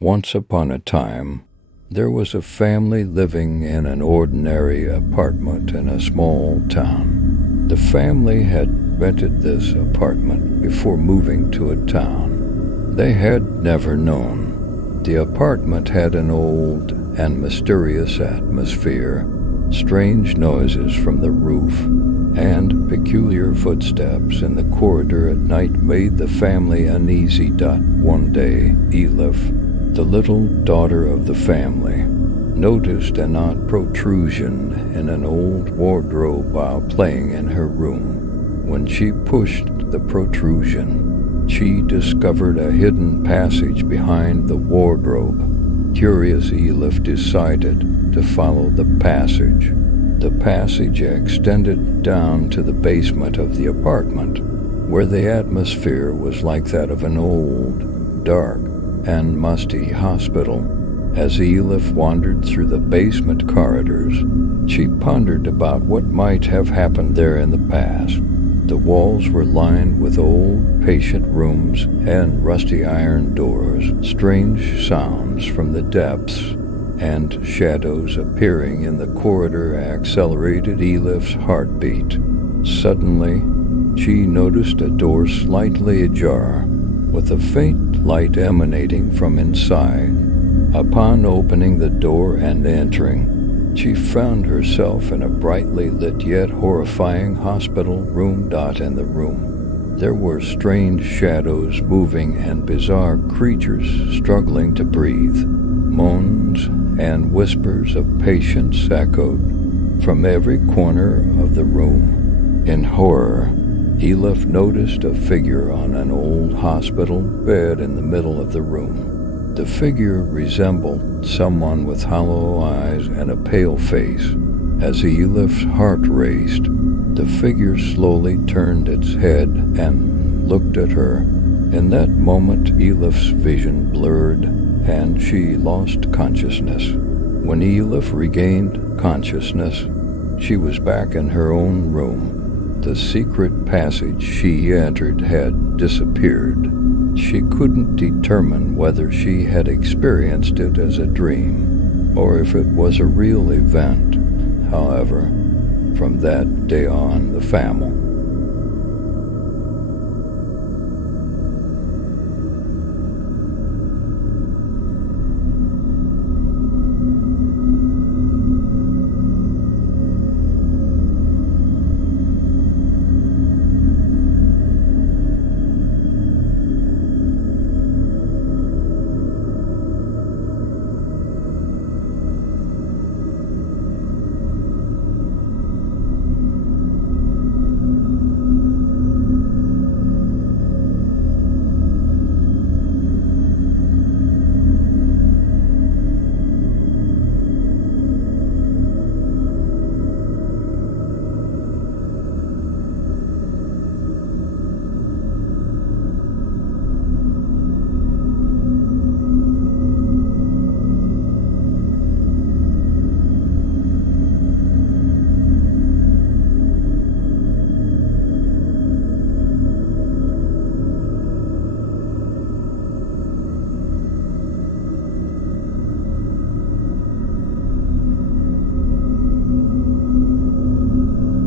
Once upon a time, there was a family living in an ordinary apartment in a small town. The family had rented this apartment before moving to a town they had never known. The apartment had an old and mysterious atmosphere. Strange noises from the roof and peculiar footsteps in the corridor at night made the family uneasy. One day, Elif, the little daughter of the family, noticed an odd protrusion in an old wardrobe while playing in her room. When she pushed the protrusion, she discovered a hidden passage behind the wardrobe. Curious, Elif decided to follow the passage. The passage extended down to the basement of the apartment, where the atmosphere was like that of an old, dark, and musty hospital. As Elif wandered through the basement corridors, she pondered about what might have happened there in the past. The walls were lined with old patient rooms and rusty iron doors. Strange sounds from the depths and shadows appearing in the corridor accelerated Elif's heartbeat. Suddenly, she noticed a door slightly ajar, with a faint light emanating from inside. Upon opening the door and entering, she found herself in a brightly lit yet horrifying hospital room. In the room, there were strange shadows moving and bizarre creatures struggling to breathe. Moans and whispers of patients echoed from every corner of the room. In horror, Elif noticed a figure on an old hospital bed in the middle of the room. The figure resembled someone with hollow eyes and a pale face. As Elif's heart raced, the figure slowly turned its head and looked at her. In that moment, Elif's vision blurred and she lost consciousness. When Elif regained consciousness, she was back in her own room. The secret passage she entered had disappeared. She couldn't determine whether she had experienced it as a dream or if it was a real event. However, from that day on, the family